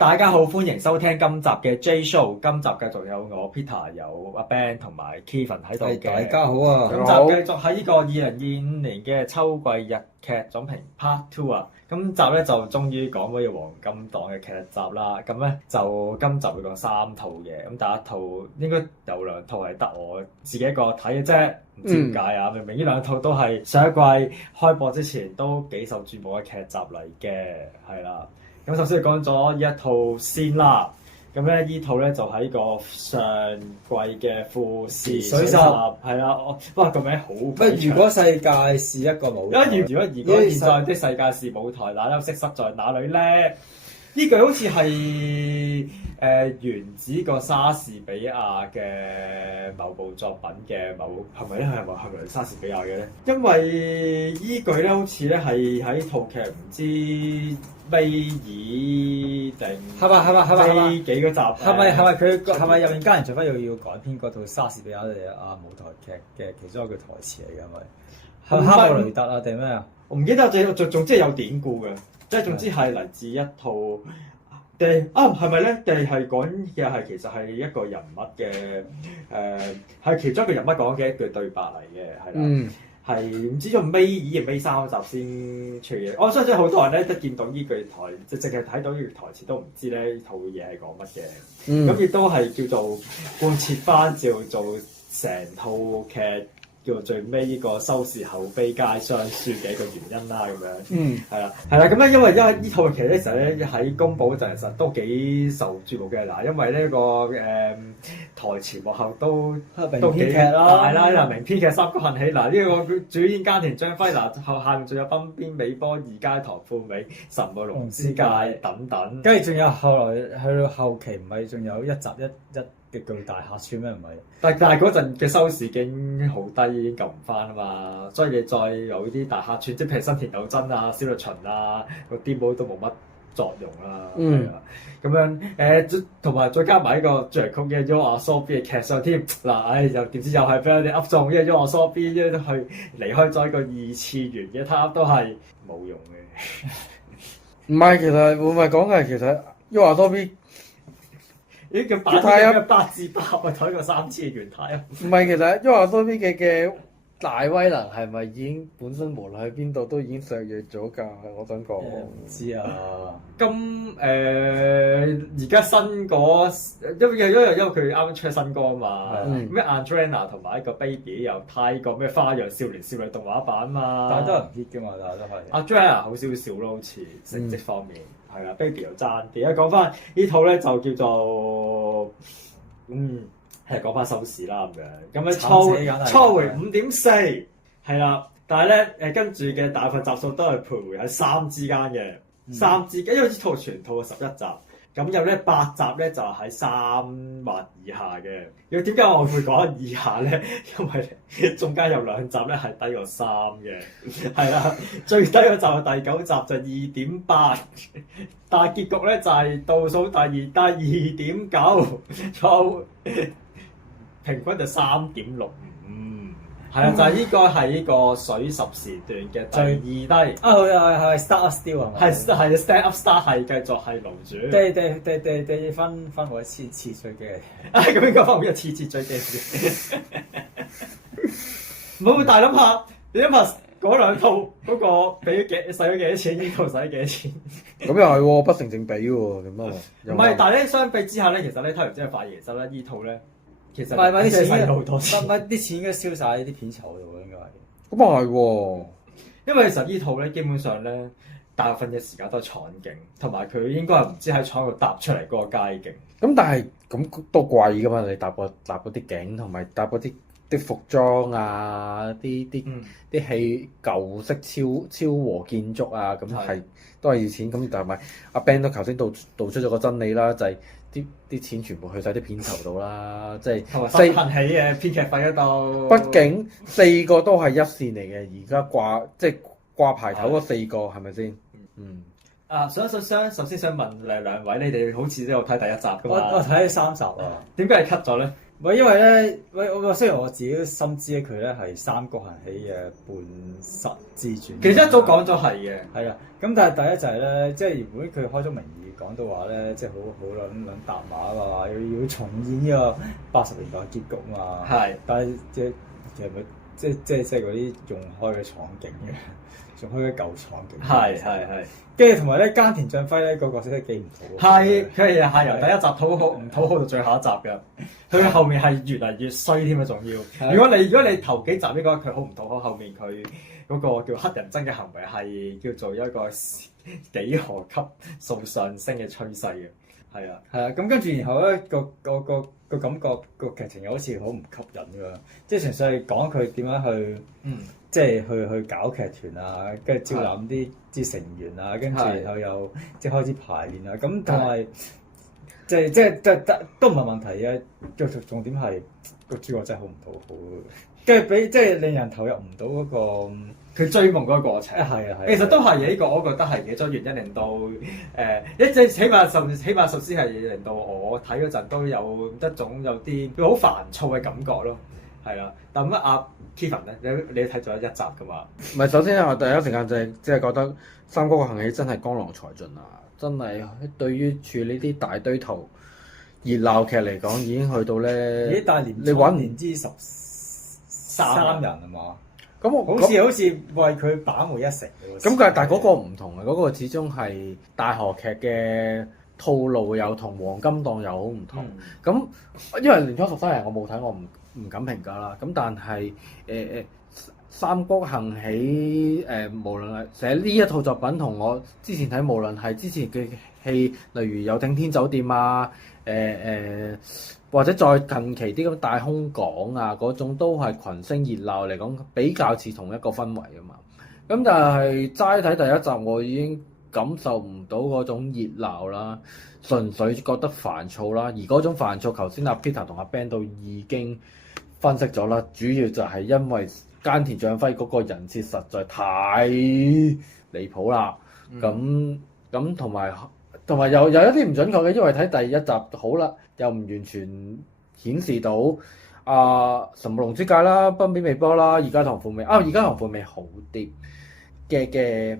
大家好，歡迎收聽今集嘅 J Show。今集繼續有我 Peter、有阿 Ben 同埋 Kevin 喺度嘅。大家好啊！今集繼續喺呢個2025年嘅秋季日劇總評 Part Two 啊。今集咧就終於講嗰個黃金檔嘅劇集啦。咁咧就今集會講3套嘅。咁第一套應該有2套係得我自己一個睇嘅啫，唔知點解啊？明明呢2套都係上一季開播之前都幾受注目嘅劇集嚟嘅，係啦。咁首先講咗呢一套先啦，咁咧呢套咧就喺個上季嘅富士水集，係啦，哇個名好鬼長。如果世界是一個舞台，如果現在的世界是舞台，那休息室在哪裏咧？呢句好似係源自個莎士比亞嘅某部作品嘅係咪咧？係咪莎士比亞嘅咧？因為依句咧好似咧係喺套劇唔知尾二定尾幾嗰集？係咪佢係咪入面加人隨翻要改編嗰套莎士比亞嘅舞台劇嘅其中一句台詞嚟㗎？係咪？係哈姆雷特啊定咩啊？我唔記得，總之係有典故嘅。即係總之係嚟自一套係咪咧？定係講嘅係其實係一個人物嘅係其中一個人物講嘅一句對白嚟嘅，係啦，係唔知從尾2定尾3集先出嘅。我相信好多人咧都見到呢句台，即係淨係睇到呢句台詞都唔知咧呢套嘢係講乜嘅。咁亦都係叫做貫徹翻照做成套劇。叫最尾呢個收視口碑皆雙輸嘅一個原因啦，咁樣，係啦，咁咧，因為呢套劇咧，其實咧喺公佈嗰陣，其實都幾受注目嘅。嗱，因為呢個台前幕後都幾劇啦，係啦，名編劇三谷幸喜。嗱，呢個主演菅田將輝，嗱下面仲有濱邊美波、二階堂富美、神木隆之介等等，跟住仲有後來去到後期，唔係仲有一集一嘅巨大客串咩？唔係，但係嗰陣嘅收視已經好低，已經救唔翻啊嘛，所以你再有啲大客串，即係譬如新田斗真啊、小栗旬啊，個啲都冇乜作用啦。咁樣同埋再加埋呢個主題曲嘅 Yo Asobi 嘅劇上添，嗱，又點知又係俾我哋噏中嘅 Yo Asobi 去離開咗一個2次元嘅他都係冇用嘅。唔係，其實會唔會講嘅？其實 Yo Asobi。呢叫8字8啊，睇個3次元太啊！唔係，其實因為Asobi嘅大威能係咪已經本身無論喺邊度都已經削弱咗㗎？我想講，唔知啊。咁而家新嗰，因為佢啱啱出新歌啊嘛，咩 Andrea 同埋一個 Baby 又拍個咩花樣少年少女動畫版啊嘛，但係都係唔 hit 㗎嘛，但係都係。Andrea 好少少咯，好似成績方面。係啦 ，Baby 又爭啲。而家講翻呢套咧就叫做係講翻收視啦咁樣。咁咧初回5.4係啦，但係咧跟住嘅大部分集數都係徘徊喺3之間嘅，3之間，因為呢套全套嘅11集，咁有咧8集咧就喺3或以下嘅。點解我會講以下咧？因為中間有2集咧係低過3嘅，係啦，最低嗰集係第9集就2.8，但係結局咧就係倒數第2得2.9，錯平均就3.65。係啊，就係呢個係呢個水10時段嘅第2低。係 Start Up Still 係咪？係 Stand Up Star 係繼續係龍主。對分我次追機。咁應該分一次追機嘅。唔好，但係諗下，你諗下嗰2套嗰個俾使咗幾多錢？呢套使咗幾多錢？咁又係喎，不成正比喎，咁啊。唔係，但係咧相比之下咧，其實咧睇完之後發現，其實咧呢套咧。其實唔係啲錢使好多錢，啲錢應該燒晒喺啲片酬度應該係。咁啊係喎，因為其實呢套咧基本上咧大部分嘅時間都係廠景，同埋佢應該係唔知喺廠度搭出嚟嗰個街景。咁但係咁都貴㗎嘛？你搭嗰啲景同埋搭嗰啲服裝啊，啲戲舊式超和建築啊，咁係都係要錢。咁但係阿 Ben 都頭先道出咗個真理啦，就係、是。啲錢全部去晒啲片酬度啦，即係同埋新興起嘅編劇費嗰度。畢竟4個都係一線嚟嘅，而家掛牌頭嗰4個係咪先？首先想問兩位，你哋好似都有睇第1集㗎嘛？我睇咗3集啊。點解係 cut 咗咧？唔係因為咧，我雖然我自己都深知咧，佢咧係三國行喜嘅半實自傳。其實一早講咗係嘅。係啊，咁但係第一就係咧，即係如果佢開宗明義講到話咧，即係好撚搭馬啊嘛，要重演呢個80年代結局啊嘛。係，但係其實咪即係嗰啲用開嘅場景嘅。仲開啲舊場景，係，跟住同埋咧，菅田將輝咧個角色都幾唔討好。係佢係由第一集討好唔討好到最後一集嘅，佢後面係越嚟越衰添啊！仲要，如果你頭幾集應該佢好唔討好，後面佢嗰個叫黑人憎嘅行為係叫做一個幾何級數上升嘅趨勢嘅，係啊，咁跟住然後咧個感覺個劇情又好似好唔吸引㗎，即係純粹係講佢點樣去。即係去搞劇團啊，跟住招攬啲成員啊，跟住然後又即係開始排練啊，咁同埋即係都唔係問題嘅，重點係個主角真係好唔討好，跟住俾即係令人投入唔到嗰個佢追夢嗰個過程。係。其實都係嘅，呢個我覺得係其中原因令到即係起碼首先係令到我睇嗰陣都有一種有啲好煩躁嘅感覺咯。係啦，但咁阿 Kevin 咧，你睇咗一集噶嘛？唔係，首先我第一時間就係即係覺得《三國嘅行喜》真係江郎才盡啊！真係對於處理啲大堆頭熱鬧劇嚟講，已經去到咧。大連你揾年之13人係嘛？咁我好似為佢把妹一成咁但係嗰個唔同嘅，嗰個始終係大河劇嘅套路又同黃金檔又好唔同。咁因為年初13人我冇睇，我唔敢評價啦。咁但係三國行喜無論係寫呢一套作品同我之前睇，無論係之前嘅戲，例如有頂天酒店啊，或者再近期啲咁大空港啊嗰種，都係群星熱鬧嚟講，比較似同一個氛圍啊嘛。咁但係齋睇第一集，我已經感受唔到嗰種熱鬧啦，純粹覺得煩躁啦。而嗰種煩躁，頭先阿 Peter 同阿 Ben 都已經分析咗啦，主要就係因為菅田將輝嗰個人設實在太離譜啦。咁同埋又有一啲唔準確嘅，因為睇第一集好啦，又唔完全顯示到神木隆之介啦、濱邊美波啦、而家唐富美而家唐富美好啲嘅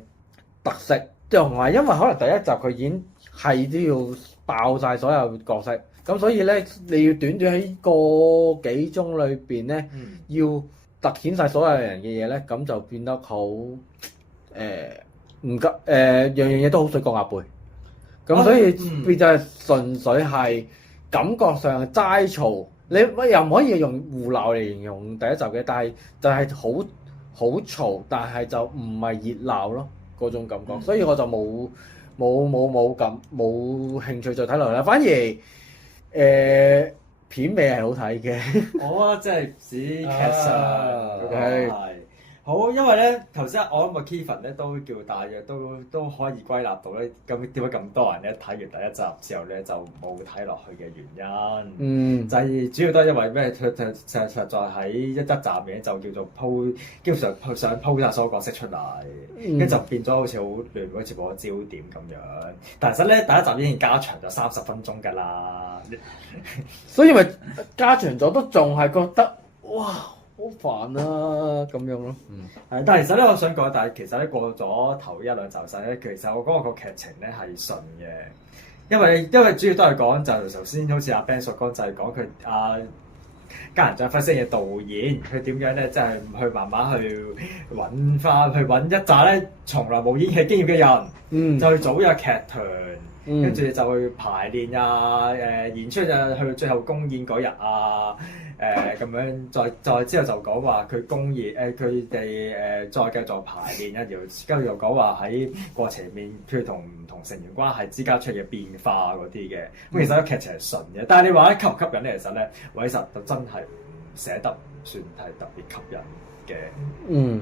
特色，同埋因為可能第一集佢已經係都要爆晒所有角色，咁所以咧你要短喺個幾鐘裏邊咧，要突顯晒所有人嘅嘢咧，咁就變得好唔夠樣樣嘢都好水過鴨背，咁所以變就係純粹係感覺上齋嘈，你又唔可以用胡鬧嚟形容第一集嘅，但係就係好嘈，但係就唔係熱鬧咯嗰種感覺，所以我就冇興趣再睇落去啦，反而片尾係好睇嘅。好啊，即係指劇上係好，因為咧頭先我諗個 Kevin 咧都叫大約都可以歸納到咧，咁點解咁多人咧睇完第一集之後咧就冇睇落去嘅原因，就係主要都係因為咩？佢實在喺一集嘅就叫做基本上想鋪曬所有角色出嚟，跟住就變咗好似好亂，好似冇個焦點咁樣。但其實咧第一集已經加長咗30分鐘㗎啦，所以咪加長咗都仲係覺得哇！好煩啊，咁樣咯。但係其實咧，我想講，但係其實咧過咗頭一兩集曬咧，其實我講個劇情咧係順嘅，因為主要都係講就頭先好似阿 Ben 所講，就係講佢菅田將輝飾嘅導演，佢點樣咧，即係去慢慢去揾一紮咧從來冇演戲經驗嘅人，就去組一個劇團。跟住就去排練演出就去最後公演嗰日咁樣，再之後就講話佢公演佢哋再繼續排練跟住又講話喺過程入面，佢同唔同成員關係之間出現嘅變化嗰啲嘅。咁其實劇情係順嘅，但係你話咧吸唔吸引咧？其實咧，韋實就真係寫得唔算係特別吸引嘅，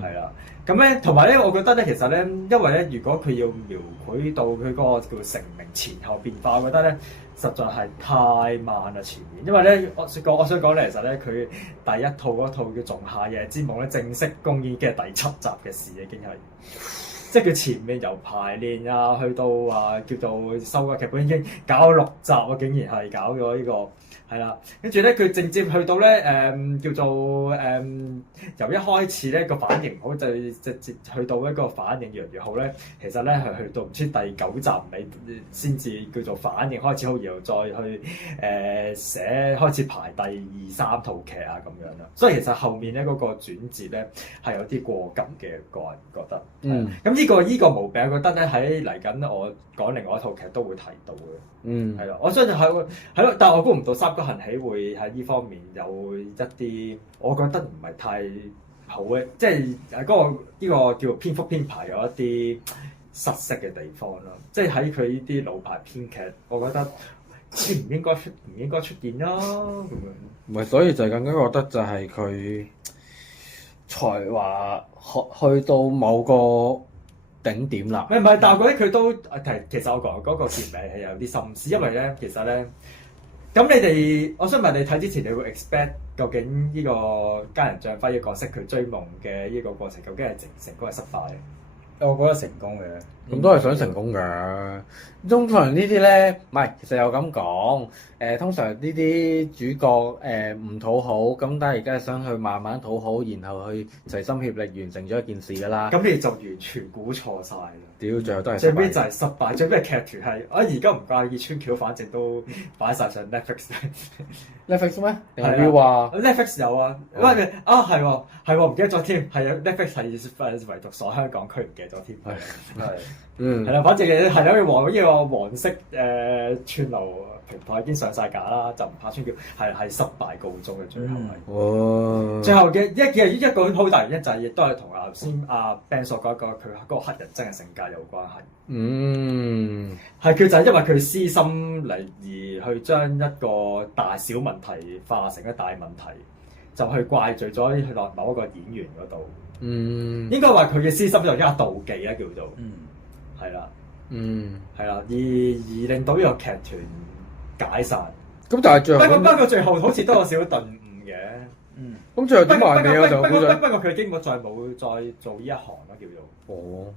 係啦。咁咧，同埋咧，我覺得咧，其實咧，因為咧，如果佢要描繪到佢嗰個叫成名前後變化，我覺得咧，實在係太慢啦前面。因為咧，我想講咧，其實咧，佢第一套嗰套叫《仲夏夜之夢》咧，正式公演嘅第7集嘅事已經係。即係佢前面由排練啊，去到叫做收個劇本已經搞咗6集啊，竟然係搞咗呢個。係啦，跟住咧佢直接去到咧叫做由一開始咧個反應唔好，就直接去到一個反應越嚟越好咧。其實咧係去到唔知第9集尾先至叫做反應開始好，然後再去寫開始排第2、3套劇啊咁樣啦。所以其實後面咧嗰個轉折咧係有啲過急嘅，個人覺得。咁呢個毛病，我覺得咧喺嚟緊我講另外一套劇都會提到嘅。係咯，我相信係咯，但係我估唔到三個行起會喺呢方面有一啲，我覺得唔係太好嘅，即係呢個叫篇幅編排有一啲失色嘅地方咯。即係喺佢呢啲老牌編劇，我覺得唔應該出現啦咁樣。唔係，所以就更加覺得就係佢才華去到某個頂點啦。唔係，但係我覺得佢都其實我講嗰個結尾係有啲心思，因為咧其實咧。咁你哋，我想問你睇之前，你會 expect 究竟呢個家人張輝嘅角色佢追夢嘅呢個過程，究竟係成功係失敗？我覺得成功嘅，咁都係想成功㗎。通常呢啲咧，唔係，其實又咁講。通常呢啲主角唔討好，咁但係而家係想去慢慢討好，然後去齊心協力完成咗一件事㗎啦。咁你就完全估錯晒啦！屌，最後都係最尾就係失敗，最尾劇團係而家唔介意穿橋，反正都擺晒上 Netflix。Netflix 咩？定係要話 Netflix 有啊？喂係喎，唔記得咗添。係啊 Netflix 係唯獨鎖香港區，唔記得咗添。係啦，反正係啦，呢個黃色串流平台已經上晒架啦，就唔怕穿橋，係失敗告終嘅最後係。最後嘅一個好大原因就係亦都係同頭先阿 Ben 所講佢嗰個黑人真嘅性格有關係。係佢就係因為佢私心嚟而去將一個大小問題化成一大問題，就去怪罪咗去落某一個演員嗰度。應該話佢嘅私心就一個妒忌啦，叫做。係啦。係啦，而令到呢個劇團解散。咁但係最後不過最後好似都有少少頓悟嘅。咁最後點埋尾我就估咗。不過佢基本再冇再做呢一行咯，叫做。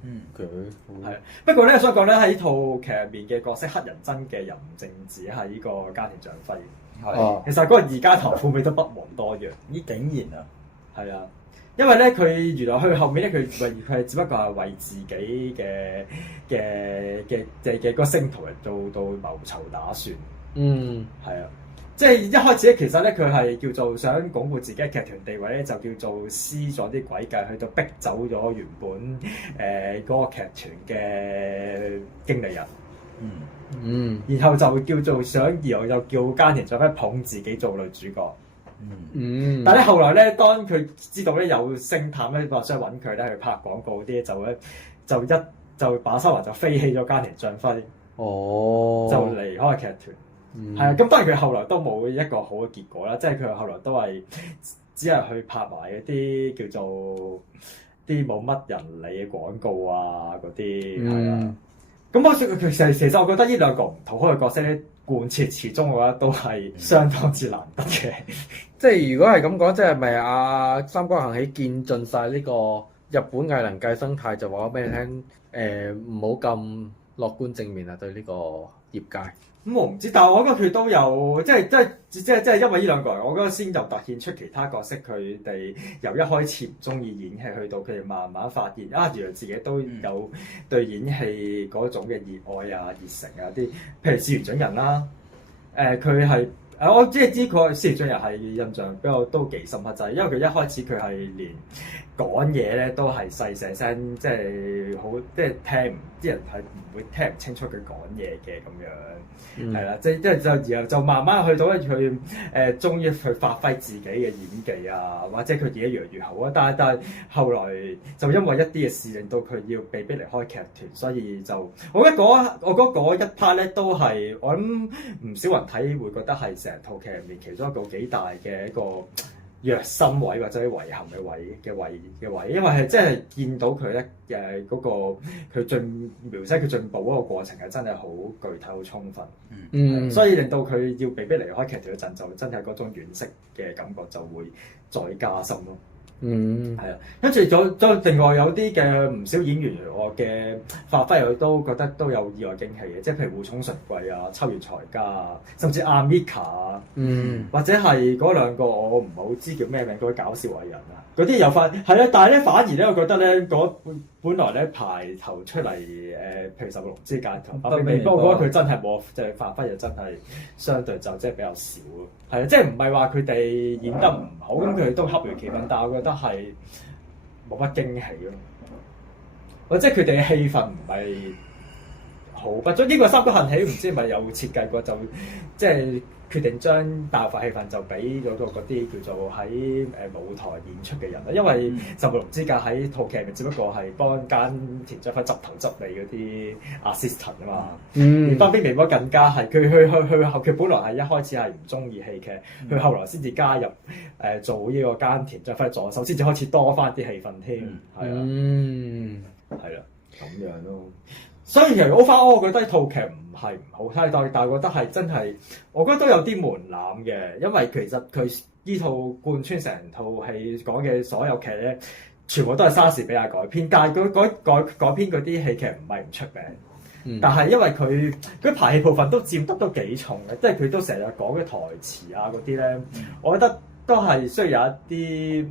係。不過咧，所以講咧喺套劇入面嘅角色黑人憎嘅人唔淨止係呢個家田長輝。其實嗰個二家頭富美都不遑多讓。咦，竟然啊！係啊。因為咧，佢原來去後面咧，佢係只不過係為自己嘅個星途嚟做到謀籌打算。係啊，即係一開始咧，其實咧佢係叫做想鞏固自己嘅劇團地位咧，就叫做施咗啲詭計，去到逼走咗原本嗰個劇團嘅經理人。然後就叫做想，然後又叫家田再翻捧自己做女主角。但係咧後來咧，當佢知道咧有星探咧話想揾佢咧去拍廣告啲，就把心話就飛起咗家田將輝，就離開劇團。係啊，咁當然佢後來都冇一個好嘅結果啦，即係佢後來都係只係去拍埋嗰啲叫做啲冇乜人理嘅廣告啊嗰啲，係啊。咁其實我覺得呢兩個唔討好嘅角色咧，貫徹始終嘅話都係相當之難得嘅。即係如果係咁講，即係咪阿三江行起見盡晒呢個日本藝能界生態，就話俾你聽，唔好咁樂觀正面啊對呢個業界。咁我唔知，但係我覺得佢都有，即係因為呢兩個人，我覺得先就突顯出其他角色佢哋由一開始唔中意演戲，去到佢哋慢慢發現原來自己都有對演戲嗰種嘅熱愛啊、熱誠啊啲，譬如試完準人啦，佢係。我知佢施傑人係印象比較都幾深刻，就係因為佢一開始佢係連講嘢咧都係細細聲，即係好即係聽啲人係唔會聽唔清楚佢講嘢嘅咁樣，係啦，即係然後就慢慢去到咧佢終於去發揮自己嘅演技啊，或者佢自己越嚟越好啊，但係後來就因為一啲嘅事令到佢要被逼離開劇團，所以就我覺得嗰一 part 咧都係我諗唔少人睇會覺得係成套劇入面其中一個幾大嘅一個弱心位或者遺憾嘅位，因為係真係見到佢咧嗰個佢描寫佢進步嗰個過程係真係好具體好充分，所以令到佢要被逼離開劇團嗰陣就真係嗰種惋惜嘅感覺就會再加深咯。係啊，跟住再另外有啲嘅唔少演員我嘅發揮，我都覺得都有意外驚喜嘅，即係譬如戶塚純貴啊、秋月才加啊，甚至阿 Mika 啊，或者係嗰兩個我唔係好知叫咩名嗰啲搞笑藝人啊，嗰啲有份係啊，但係咧反而咧，我覺得咧本來咧排頭出嚟譬如十六龍之介同白冰美波，我覺得佢真係冇即係發揮又真係相對就即係比較少咯。係啊，即係唔係話佢哋演得唔好，咁佢哋都恰如其分，但係我覺得係冇乜驚喜咯。或者佢哋嘅氣氛唔係好不足。呢個三谷幸喜唔知係咪有設計過，就即係決定將爆發氣氛就俾嗰啲叫做喺舞台演出嘅人啦。因為十六龍之介喺套劇咪只不過係幫間田將輝執頭執尾嗰啲 assistant 啊嘛。而白冰美波更加係佢本來係一開始係唔中意戲劇，佢後來先至加入做呢個間田將輝助手，先至開始多翻啲氣氛添。係啊。係啦，咁樣咯。所以其實 overall 我覺得套劇唔係唔好睇，但係我覺得係真係，我覺得都有啲門檻嘅，因為其實佢呢套貫穿成套戲講嘅所有劇咧，全部都係莎士比亞改編，但係佢改編嗰啲戲劇唔係唔出名，但係因為佢排戲部分都佔得都幾重嘅，即係佢都成日講嘅台詞啊嗰啲咧，我覺得都係需要有一啲。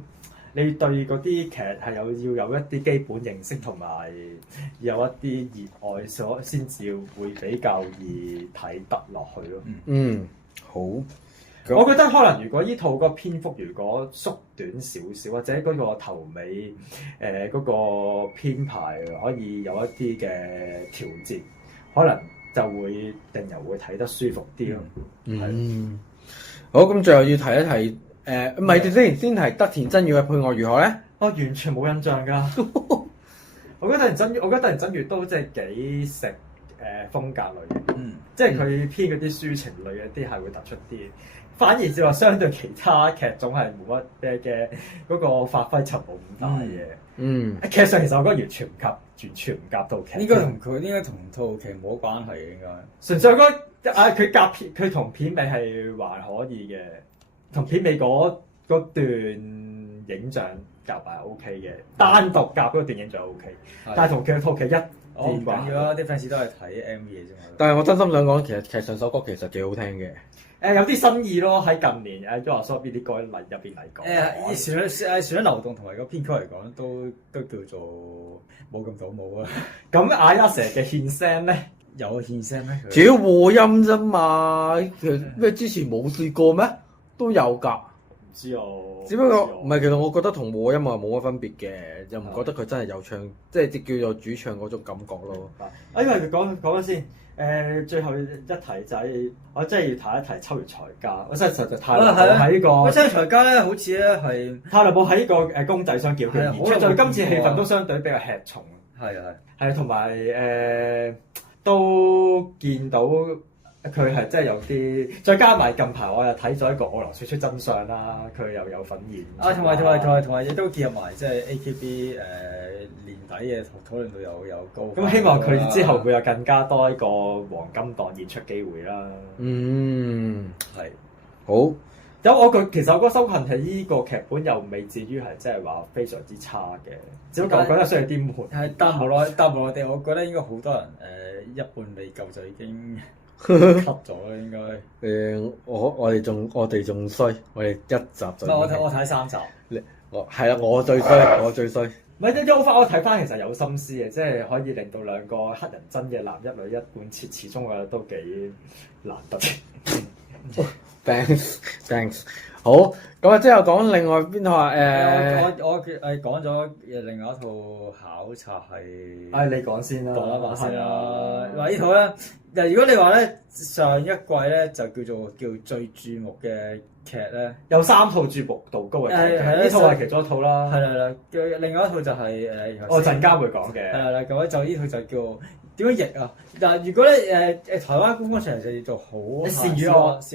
你對嗰啲劇係要有一啲基本認識同埋有一啲熱愛所先至會比較易睇得落去咯。好。我覺得可能如果呢套個篇幅如果縮短少少，或者嗰個頭尾嗰個編排可以有一啲嘅調節，可能就會令人會睇得舒服啲咯。好，咁最後要提一提。唔係，先係德田真月嘅配樂如何咧？我完全冇印象㗎。我覺得德田真月都即係幾食風格類嘅，即係佢編嗰啲抒情類嘅啲係會突出啲，反而就話相對其他劇種係冇乜嘅嗰個發揮就冇咁大嘅。劇上其實我覺得完全唔夾套劇。應該同套劇冇關係嘅應該。純粹我覺得佢夾片，佢同片尾係還可以嘅。同片尾嗰段影像夾係 O K 嘅，單獨夾嗰段影像 O K，但係同佢套劇一唔緊要啦，啲 fans 都係睇 MV 嘅啫嘛。但係我真心想講，其實劇上首歌其實幾好聽嘅。有啲新意咯，喺近年YOASOBI 呢啲歌入邊嚟講。旋律流動同埋個編曲嚟講，都叫做冇咁倒冇啊。咁阿一蛇嘅獻聲咧？有獻聲咩？主要和音啫嘛，其實咩之前冇試過咩？都有㗎，唔知啊。只不過唔係，其實我覺得同和音啊冇乜分別嘅，又唔覺得佢真係有唱，即係叫做主唱嗰種感覺咯。因為佢講咗先，最後一提就係我真係要提一提秋月才加，我真係實在太耐冇喺個。秋月才加咧，好似咧係太耐冇喺個公仔箱叫佢演出，就今次氣氛都相對比較吃重。係同埋都見到。佢係真係有啲，再加埋近排我又睇咗一個《我來說出真相》啦，佢又有份演。同埋亦都結合埋即係 AKB 年底嘅討論度有高。咁希望佢之後會有更加多一個黃金檔演出機會啦。係好。其實我覺得收幸係呢個劇本又未至於係即係話非常之差嘅，只不過我覺得需要啲悶。係但無奈地，我覺得應該好多人一半未夠就已經。吸咗啦，應該。我哋仲衰，我哋一集就。我睇3集。係啦，我最衰。唔係，一我睇翻其實有心思嘅，即係可以令到兩個黑人憎嘅男一女一貫始終我覺得都幾難得。Thanks。好，咁啊，之後講另外邊套啊？我講咗另外一套考察係。你講先啦。講啦，先啦。話呢套咧，如果你話咧上一季咧就叫最注目嘅劇咧，有3套注目度高嘅劇，呢套係其中一套啦。係啦，另外一套就係我陣間會講嘅。係啦，咁咧就呢套就叫點樣譯啊？但係如果咧台灣官方上就要做好。你試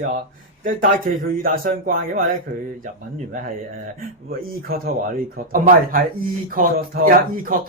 下。但係其實佢與大相關，因為咧佢日文原名係Ikoto wa Rikoto。唔係，係 Ikoto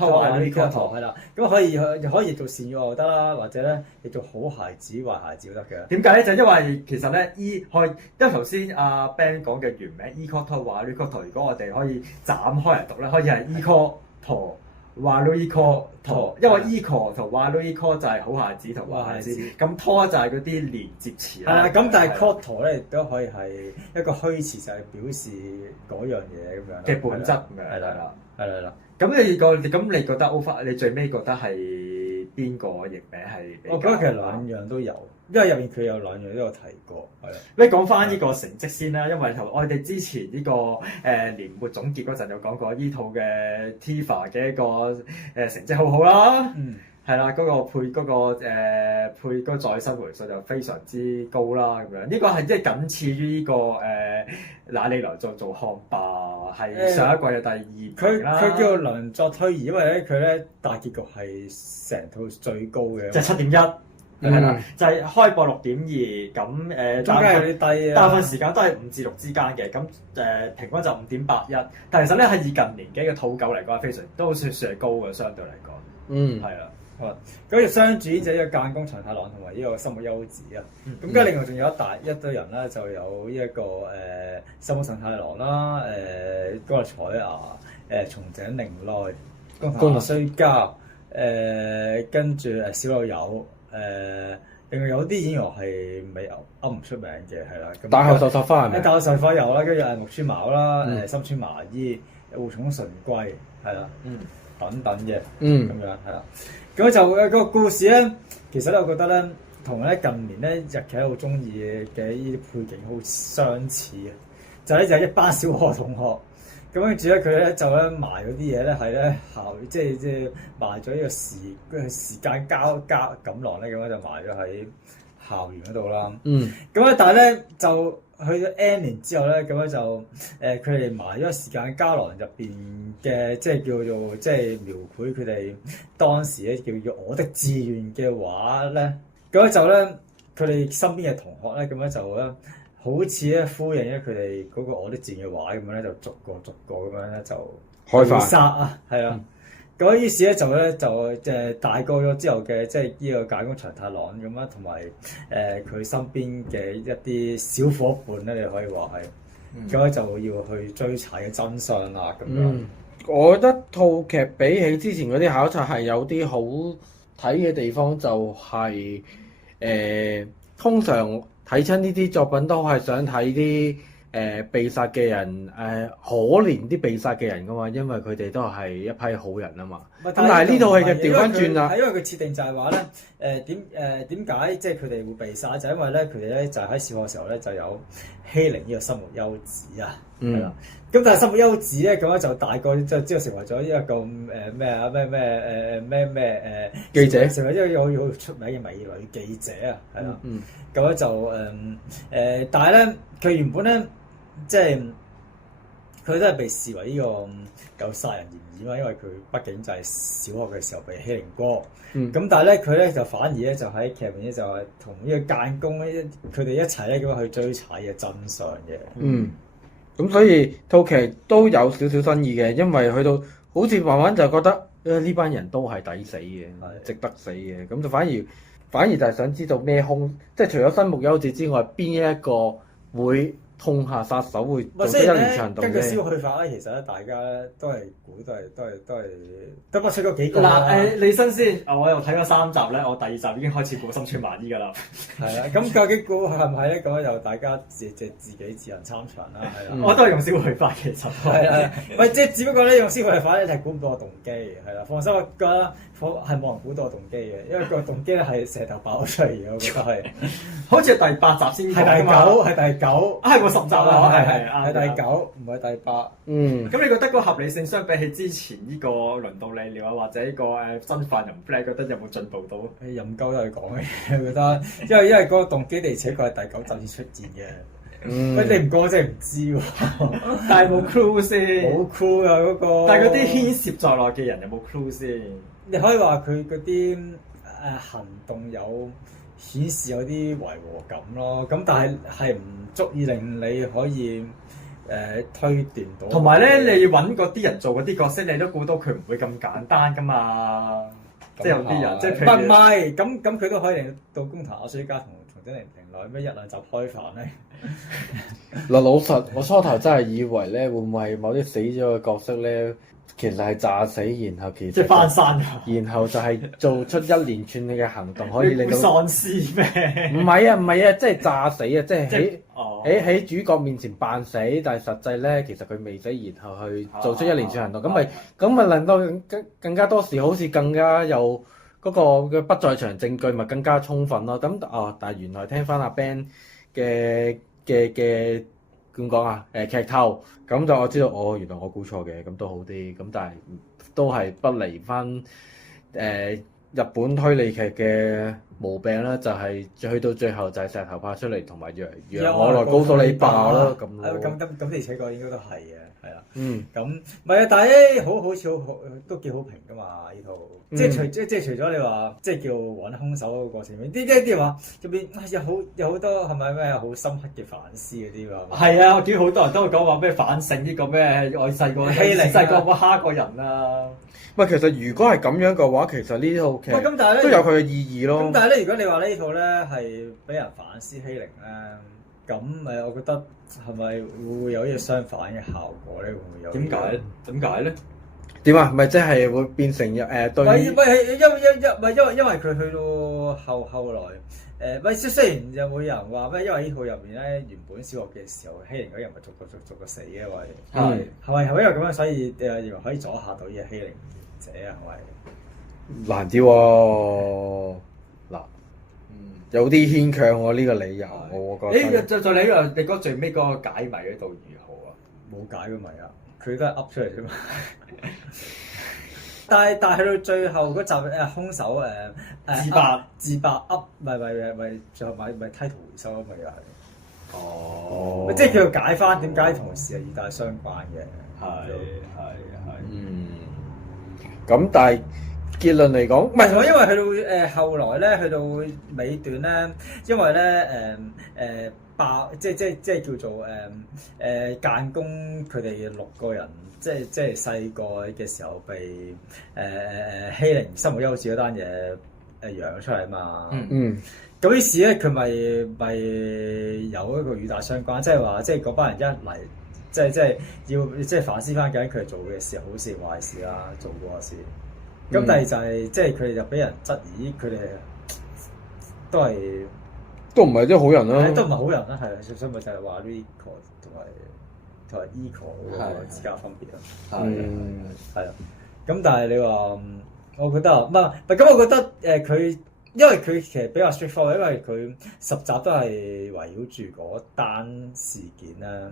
wa Rikoto。係啦，咁可以譯做善與惡得啦，或者咧譯做好好孩子、壞孩子都得嘅。點解咧？就因為其實咧因為頭先阿 Ben 講嘅原名 Eco 話 Eco， 如果我哋可以斬開嚟讀咧，可以係 Eco 陀。話 Eco 陀，因為 Eco 同話 Eco 就係好孩子同壞孩子，咁拖就係嗰啲連接詞啦。係啦，咁但係 Koto 咧亦都可以係一個虛詞，就係表示嗰樣嘢咁樣嘅本質咁樣。係啦，係啦。咁你覺得 over？你最尾覺得係邊個譯名係？我覺得其實兩樣都有，因為入面佢有兩樣都有提過。係啦，你講翻呢個成績先啦，因為我哋之前呢個年末總結嗰陣有講過呢套嘅 TIFA 嘅一個成績好好啦。係啦，嗰個配嗰個再生回數就非常之高啦，咁樣呢個係即係僅次於呢個那利來做漢霸，係上一季嘅第二名啦。佢叫良作推移，因為咧佢咧大結局係成套最高嘅，就係7.1。係啦，就係開播6.2，咁中間有啲低啊，大部分時間都係5至6之間嘅，咁平均就5.81。但係其實咧喺以近年紀嘅土狗嚟講，非常都算係高嘅，相對嚟講。係啦。咁亦相主演就呢個間宮長太郎同埋呢個森木優子啊。咁跟住另外仲有一堆人啦，就有呢一個森木慎太郎啦，高橋彩芽，松井玲奈、宮藤衰家，跟住小柳友。另外有啲演員係未噏唔出名嘅，係啦。咁大學授花係咪？大學授花有啦，跟住木村茅啦，深川麻衣、戶塚純貴，係啦，等等嘅，咁樣係啦。咁就個故事咧，其實咧，我覺得咧，同咧近年咧日劇好中意嘅呢啲背景好相似嘅，就係一班小學同學。咁跟住咧，佢咧就咧埋嗰啲嘢咧，係咧即係埋咗呢個時間膠錦囊咧，咁樣就埋咗喺校園嗰度啦。咁咧，但係咧就去咗 N 年之後咧，咁樣就佢哋埋咗個時間膠囊入邊嘅，即係叫做即係描繪佢哋當時咧叫做我的志願嘅畫咧。咁咧就咧佢哋身邊嘅同學咧，咁樣就咧。好似咧呼應咗佢哋嗰個我的志願嘅畫咁樣咧，就逐個咁樣咧就開發殺啊，係啦。咁於是咧就大個咗之後嘅即係呢個間宮長太郎咁啦，同埋佢身邊嘅一啲小伙伴咧，你可以話係咁咧就要去追查嘅真相啦咁樣。我覺得套劇比起之前嗰啲考察係有啲好睇嘅地方，就係通常。睇親呢啲作品都係想睇啲被殺嘅人可憐啲被殺嘅人噶嘛，因為佢哋都係一批好人啊嘛。咁但係呢套戲嘅調翻轉啦，因為佢設定就係話咧點解即係佢哋會被殺，就因為咧佢哋咧就喺小學嘅時候咧就有欺凌呢個森木優子啊，係啦。咁但係森木優子咧咁樣就大個之後成為咗一個咩記者，成為一個好出名嘅美女記者啊，係啦。咁咧就但係咧佢原本咧即係佢都係被視為呢個有殺人嫌疑嘛，因為佢畢竟就係小學嘅時候被欺凌過。咁但係咧佢咧就反而咧就喺劇入面咧就係同呢個間宮咧佢哋一齊咧咁樣去追查嘅真相嘅。咁所以套劇都有少少新意嘅，因為去到好似慢慢就覺得呢班人都係抵死嘅，值得死嘅。咁就反而就係想知道咩兇，即係除咗森木優子之外，邊一個會痛下殺手會做出一連串動嘅？根據消去法咧，其實咧大家都係估都不出嗰幾個啦。你新鮮，我又睇咗3集咧，我第2集已經開始估深川麻衣㗎啦。係啊，咁究竟估係唔係咧？咁就大家自己自行參詳啦。係啦，我都係用消去法其實。係啊，喂，即係只不過咧用消去法咧係估唔到個動機，係啦。放心，我覺得係冇人估到個動機嘅，因為個動機咧係石頭爆出嚟嘅，我覺得係。好似係第8集先係第9，係我10集啦，係第9，唔係第8。咁你覺得個合理性相比起之前呢個輪到你了啊，或者呢個真犯人 Black 覺得有冇進步到？任鳩都係講嘅，我覺得，因為嗰個動機，而且佢係第9集先出現嘅。喂，你唔講真係唔知喎。但係冇 clue 先。冇 clue 啊嗰個。但係嗰啲牽涉在內嘅人有冇 clue 先？你可以話佢嗰啲行動有顯示有啲違和感咯，咁但係唔足以令你可以推斷到。同埋咧，你揾嗰啲人做嗰啲角色，你都估到佢唔會咁簡單噶嘛。即係有啲人即係唔係咁佢都可以令到宮藤雅緒加同松井玲平奈咩一兩集開飯咧。嗱，老實，我初頭真係以為咧，會唔會係某啲死咗嘅角色咧，其實係炸死，然後其實即係翻山然後就係做出一連串嘅行動，可以令到喪屍咩？唔係啊，即係炸死啊！即係喺主角面前扮死，但係實際咧其實佢未死，然後去做出一連串行動，咁咪令到更加多時，好似更加有嗰個嘅不在場證據，咪更加充分咯。咁但係原來聽翻阿 Ben 嘅點講啊？劇透咁就我知道，原來我估錯嘅，咁都好啲。咁但係都係不離翻日本推理劇嘅毛病啦，就係去到最後就係石頭拍出嚟，同埋讓我來告訴你吧咯，咁咯。咁而且個應該都係嘅，係啦。咁唔係啊，但係好似好都幾好評噶嘛呢套。即係除咗你話即係叫揾兇手嗰個過程，啲人話入邊有好多係咪咩好深刻嘅反思嗰啲喎？係啊，我見好多人都會講話咩反省呢個咩我細個欺凌細個冇蝦過人啊。唔係，其實如果係咁樣嘅話，其實呢套劇都有佢嘅意義咯。咁但係咧，如果你話呢套咧係俾人反思欺凌咧，咁我覺得係咪會有啲相反嘅效果咧？會唔會有？點解咧？點解咧？點啊？咪即係會變成對？因為佢去到後來雖然有冇人話咩？因為呢套入面咧，原本小學嘅時候欺凌嗰人咪逐個死嘅，係咪因為咁樣，所以認為可以阻嚇到呢個欺凌者啊？係咪？難啲喎，嗱，有啲牽強喎呢個理由，我覺得。就你話你覺得最尾嗰個解謎嗰度如何啊？冇解個謎啊！佢都係噏出嚟啫嘛。但係去到最後嗰集兇手自白噏，咪最後咪梯圖回收咯，咪又係。哦。即係佢要解翻點解同時係與大相關嘅。係。咁但係結論嚟講，唔係因為去到後來咧，去到尾段咧，因為咧爆即係叫做間工佢哋6個人，即係細個嘅時候被欺凌生活優質嗰單嘢揚出嚟啊嘛。咁於是咧，佢咪有一個與大相關，即係話即係嗰班人一嚟，即係要即係反思翻究竟佢做嘅事好事壞事啦，做過嘅事。咁但係就係即係佢哋就俾人質疑，佢哋都唔係啲好人啦，都唔係好人啦，係所以咪就係話 Rico 同埋 Eco 嗰個之間分別咯，係啊。咁但係你話，我覺得唔係咁，我覺得佢因為佢其實比較 straightforward，因為佢10集都係圍繞住嗰單事件啦。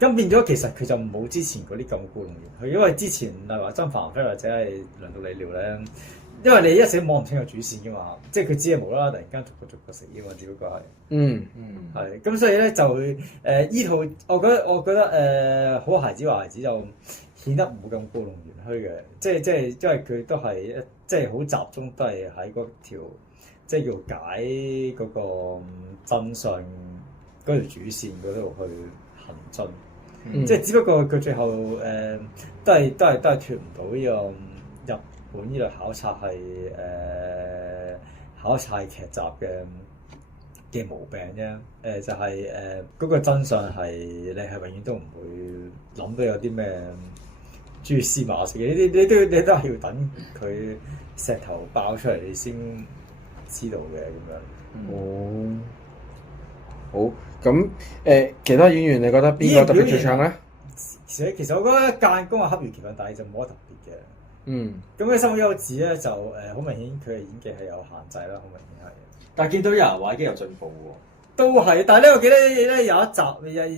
咁變咗其實佢就冇之前嗰啲咁故弄玄虛，因為之前例如話曾凡輝或者係輪到你了咧，因為你一時摸唔清個主線噶嘛，即係佢只係無啦啦突然間逐個死噶嘛，只不過係係咁，所以咧就會依套我覺得好孩子壞孩子就顯得冇咁故弄玄虛嘅，即係因為佢都係即係好集中都係喺嗰條即係叫解嗰個真相嗰條主線嗰度去行進。即係只不過佢最後都係脫唔到呢個日本呢類考察係考察劇集嘅毛病啫。就係嗰個真相係你係永遠都唔會諗到有啲咩蛛絲馬跡嘅，你都係要等佢石頭爆出嚟你先知道嘅咁樣。好，咁其他演員你覺得邊個特別出場咧？其實我覺得間工係恰如其分，但係就冇乜特別嘅。咁嘅生活優子咧就好明顯佢嘅演技係有限制啦，好明顯係。但係見到有人話已經有進步喎。都係，但係咧我記得咧有一集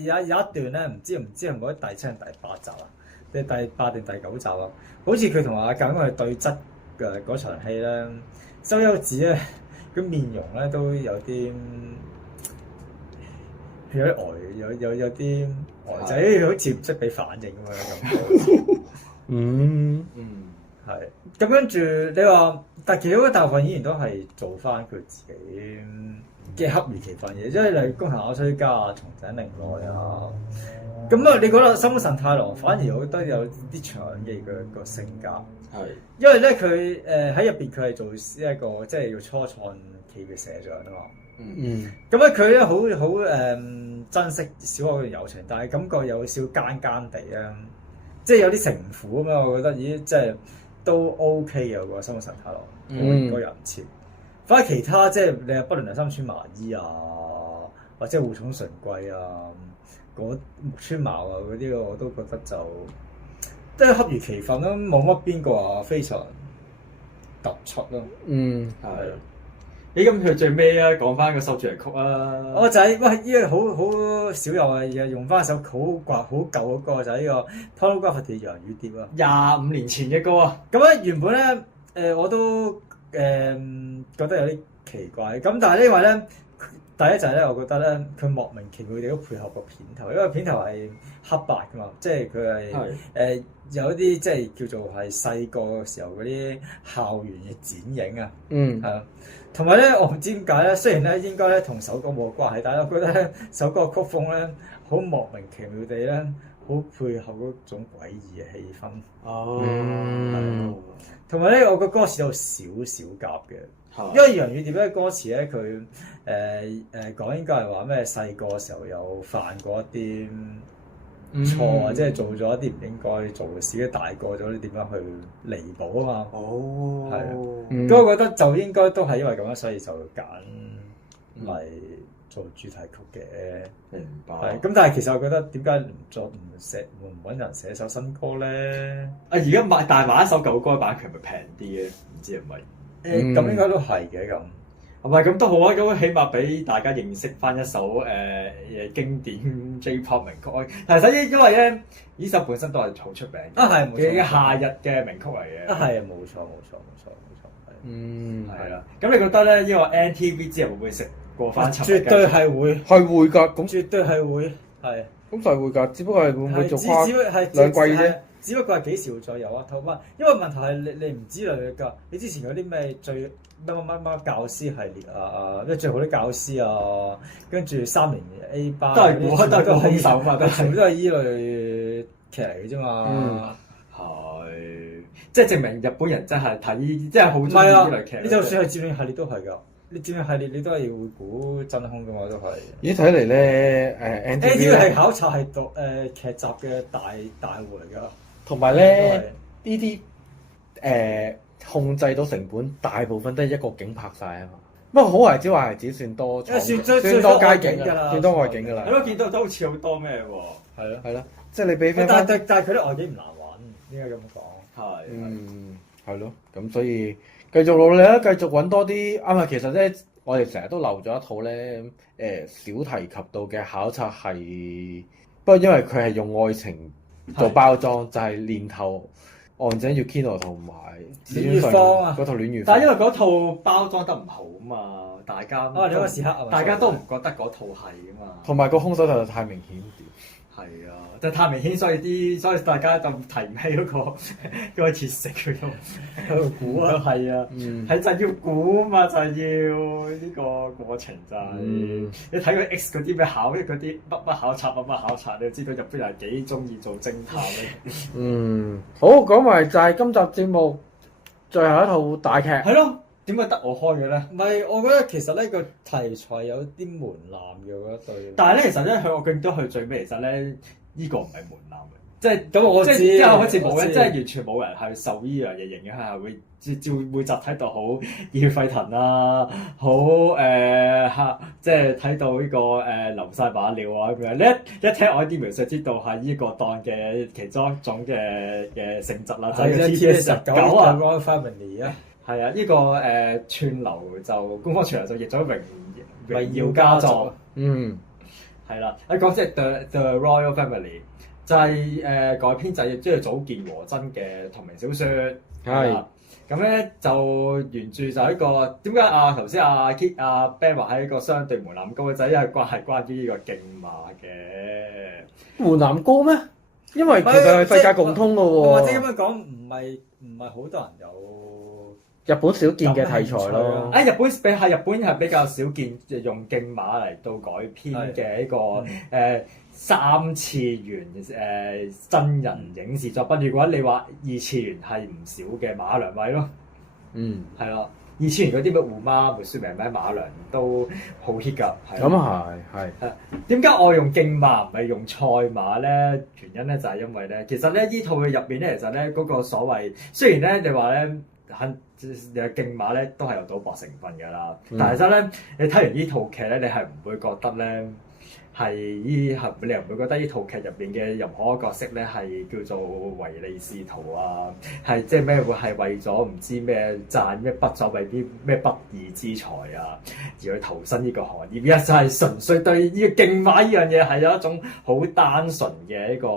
有一段咧唔知係唔係第7定第8集啊？即係第8定第9集啊？好似佢同阿間工係對質嘅嗰場戲咧，周優子咧個面容咧都有啲。有啲有啲呆仔，好似唔識俾反應咁樣咁。係。咁跟住你話，但係其實嗰大部分演員都係做翻佢自己嘅恰如其分嘢，即係例如宮藤雅緒加啊、松井玲奈啊、咁啊，你覺得森本慎太郎反而我覺得有啲搶嘅個性格，係因為咧佢喺入邊佢係做一個即係要初創企業嘅社長啊嘛。嗯。咁咧佢咧好珍惜小學嘅友情，但係感覺有少奸奸地啊，即係有啲城府咁樣。我覺得咦，即係都 OK 嘅個森本慎太郎個人設。反而其他即係你話不論係森村麻衣啊，或者戶塚純貴啊，木村茅啊嗰啲，我都覺得就都係恰如其分咯，冇乜邊個話非常突出咯。係。咁佢最尾啊，講翻個首主題曲啊！我就係喂，呢個好少有啊，用翻一首好舊嗰個就係呢個 Pornography 嘅《洋雨蝶》啊，25年前嘅歌啊！咁咧原本咧我都覺得有啲奇怪，咁但係因為咧第一就係咧，我覺得咧佢莫名其妙地都配合個片頭，因為片頭係黑白噶嘛，即係佢係有啲即係叫做係細個嘅時候嗰啲校園嘅剪影啊，係啊。同埋咧，我唔知點解咧。雖然咧應該咧同首歌冇關係，但係我覺得咧首歌嘅曲風咧好莫名其妙地咧，好配合嗰種詭異嘅氣氛。同埋咧，我個歌詞有少少夾嘅，因為《洋雨蝶》咧歌詞咧佢講應該係話咩細個嘅時候有犯過一啲錯啊，即係做咗一啲唔應該做嘅事，大個咗你點樣去彌補啊嘛？係啊，咁我覺得就應該都係因為咁樣，所以就揀嚟做主題曲嘅。明白。係咁，但係其實我覺得點解唔揾人寫首新歌咧？而家買一首舊歌版權咪平啲嘅？唔知係咪？咁應該都係嘅咁。係咪咁都好啊？咁起碼俾大家認識翻一首經典 J-pop 名曲。但係因為咧，呢首本身都係好出名嘅夏日嘅名曲嚟嘅。係冇錯，係啦。咁你覺得咧，呢個 NTV 之後會唔會食過翻尋？絕對係會，係會㗎。咁絕對係會，係。咁就係會㗎，只不過係會唔會做跨兩季啫？只不過係幾時會再有啊？同埋因為問題係你唔知嚟㗎。你之前有啲咩最乜教師系列啊，即係最好啲教師啊，跟住3年 A 班都係個兇手嘛，全部都係依類劇嚟嘅啫嘛。係，即係證明日本人真係睇，即係好中意呢類劇。你就算係佔領系列都係㗎。你佔領系列你都係會估真兇㗎嘛，都係。咦，睇嚟咧NTV 係考察係劇集嘅大戶嚟㗎。同埋咧呢啲控制到成本，大部分都係一個景拍晒啊嘛。不過好壞之壞係算多，算多街景㗎啦，算多外景㗎啦。係咯，見到都好似好多咩喎？係咯，即係你俾翻。但係佢啲外景唔難玩，應該咁講。係咯，咁所以繼續努力啦，繼續揾多啲啱啊。其實咧，我哋成日都漏咗一套咧少提及到嘅考察係，不過因為佢係用愛情做包裝，就係年頭岸井ゆきの同埋戀月芳啊嗰套戀月芳。但係因為嗰套包裝得唔好啊嘛，大家你嗰個時刻大家都唔覺得嗰套係啊嘛。同埋個兇手就太明顯啲。係啊，就太明顯，所以大家就提唔起嗰個熱誠喺度估啊。係啊，係就要估啊嘛，就係要呢個過程就係你睇佢 X 嗰啲咩嗰啲乜考察，你就知道日本人係幾中意做偵探咧。好，講埋就係今集節目最後一套大劇。係咯，點解得我開嘅咧？唔係，我覺得其實呢個題材有啲門檻嘅，我覺得對。但係咧，其實咧，我見到佢最尾，其實咧，呢個唔係門檻嘅，即係咁我知，即係好似冇人，即係完全冇人係受呢樣嘢影響，係會會集睇到好熱血沸騰啊，好即係睇到呢個流晒馬尿啊咁樣。你一聽我啲描述，知道係呢個檔嘅其中一種嘅性質啦，就係 TVB19啊 Royal Family 啊。係啊，呢個串流就官方串流就譯咗榮耀家族。係啦，你講即係 The Royal Family 就係改編就係即係早見和真嘅同名小説。係。咁咧就原著就係一個點解頭先阿 Ben 話係一個相對門檻高嘅，就係因為係關於呢個競馬嘅。門檻高咩？因為其實係世界共通嘅喎。或者咁樣講，唔係好多人有日本少見嘅題材咯。日本係比較少見用競馬嚟到改編嘅一個3次元真人影視作品。如果你話2次元係唔少嘅馬良偉咯，係咯。2次元嗰啲咩胡媽、梅雪明咩馬良都好 hit 㗎。咁係。點解我用競馬唔係用賽馬咧？原因咧就係因為咧，其實咧呢套嘅入邊咧，其實咧嗰個所謂雖然咧你話咧競馬咧都係有賭博成分㗎啦，但係其實咧你睇完呢套劇咧，你係唔會覺得咧你又唔會覺得呢套劇入邊嘅任何一個角色咧係叫做唯利是圖啊，係即係咩會係為咗唔知咩賺咩不所謂啲咩不義之財啊而去投身呢個行業，而就係純粹對呢個競馬呢樣嘢係有一種好單純嘅一個